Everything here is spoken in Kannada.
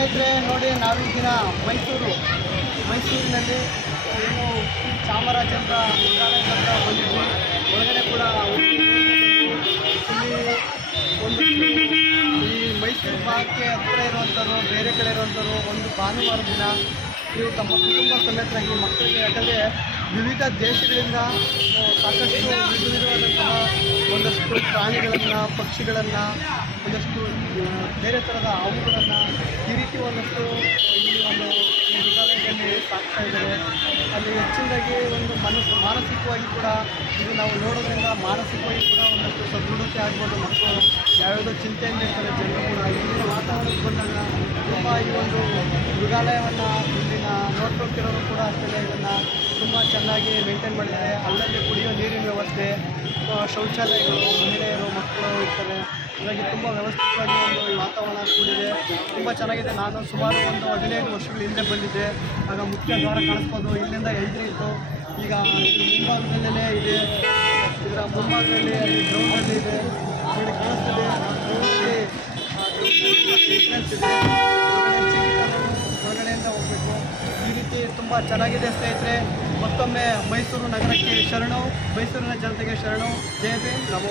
ಸ್ನೇಹಿತರೆ, ನೋಡಿ ನಾವೀಗಿನ ಮೈಸೂರು. ಮೈಸೂರಿನಲ್ಲಿ ಏನು ಚಾಮರಾಜೇಂದ್ರ ಮೃಗಾಲಯದಿಂದ ಬಂದಿದ್ವಿ. ಒಳಗಡೆ ಕೂಡ ಒಂದು ಈ ಮೈಸೂರು ಭಾಗಕ್ಕೆ ಹತ್ತಿರ ಇರುವಂಥವ್ರು ಬೇರೆ ಕಡೆ ಇರುವಂಥವ್ರು ಒಂದು ಭಾನುವಾರ ದಿನ. ನೀವು ತಮ್ಮ ಕುಟುಂಬ ಸಮೇತರಾಗಿ ಮಕ್ಕಳಿಗೆ, ಯಾಕಂದರೆ ವಿವಿಧ ದೇಶಗಳಿಂದ ಸಾಕಷ್ಟು ಒಂದಷ್ಟು ಪ್ರಾಣಿಗಳನ್ನು, ಪಕ್ಷಿಗಳನ್ನು ಒಂದಷ್ಟು ಬೇರೆ ಥರದ ಹಾವುಗಳನ್ನು ಈ ರೀತಿ ಒಂದಷ್ಟು ಇಲ್ಲಿ ಒಂದು ಮೃಗಾಲಯದಲ್ಲಿ ಸಾಕ್ತಾ ಇದ್ದಾರೆ. ಅಲ್ಲಿ ಹೆಚ್ಚಿನದಾಗಿ ಒಂದು ಮನಸ್ಸು ಮಾನಸಿಕವಾಗಿ ಕೂಡ ಇದು ನಾವು ನೋಡೋದ್ರಿಂದ ಮಾನಸಿಕವಾಗಿ ಕೂಡ ಒಂದಷ್ಟು ಸದೃಢತೆ ಆಗ್ಬೋದು ಮಕ್ಕಳು ಯಾವ್ಯಾವುದೋ ಚಿಂತೆಯಿಂದ ಇರ್ತಾರೆ ಜನರು ಕೂಡ. ಇಲ್ಲಿನ ವಾತಾವರಣಕ್ಕೆ ಬಂದಾಗ ತುಂಬ ಈ ಒಂದು ಮೃಗಾಲಯವನ್ನು ಇಲ್ಲಿನ ನೋಡ್ಕೊಳ್ತಿರೋರು ಕೂಡ ಅಷ್ಟೇ ಇದನ್ನು ತುಂಬ ಚೆನ್ನಾಗಿ ಮೇಂಟೈನ್ ಮಾಡಿದ್ದಾರೆ. ಅಲ್ಲಲ್ಲಿ ಕುಡಿಯೋ ನೀರಿನ ವ್ಯವಸ್ಥೆ ಶೌಚಾಲಯಗಳು, ಮಹಿಳೆಯರು, ಮಕ್ಕಳು ಇರ್ತಾರೆ. ಹಾಗಾಗಿ ತುಂಬ ವ್ಯವಸ್ಥಿತವಾಗಿ ಒಂದು ವಾತಾವರಣ ಕೂಡಿದೆ. ತುಂಬ ಚೆನ್ನಾಗಿದೆ. ನಾನು ಸುಮಾರು ಒಂದು ಹದಿನೈದು ವರ್ಷಗಳ ಹಿಂದೆ ಬಂದಿದ್ದೆ. ಆಗ ಮುಖ್ಯ ದ್ವಾರ ಕಾಣಿಸ್ಬೋದು. ಇಲ್ಲಿಂದ ಎಂಟ್ರಿ ಇತ್ತು. ಈಗ ಮುಂಭಾಗದಲ್ಲೇ ಇದೆ. ಇದರ ಮುಂಭಾಗದಲ್ಲಿ ಅಲ್ಲಿ ಗ್ರೌಂಡಲ್ಲಿ ಇದೆ. ಇಲ್ಲಿ ಕಾಣಿಸ್ತಿದೆ. ಹೊರಗಡೆಯಿಂದ ಹೋಗಬೇಕು. ಈ ರೀತಿ ತುಂಬ ಚೆನ್ನಾಗಿದೆ ಸ್ನೇಹಿತರೆ. ಮತ್ತೊಮ್ಮೆ ಮೈಸೂರು ನಗರಕ್ಕೆ ಶರಣು ಮೈಸೂರಿನ ಜನತೆಗೆ ಶರಣು. ಜಯ ಭೀಮ್ ನಮೋ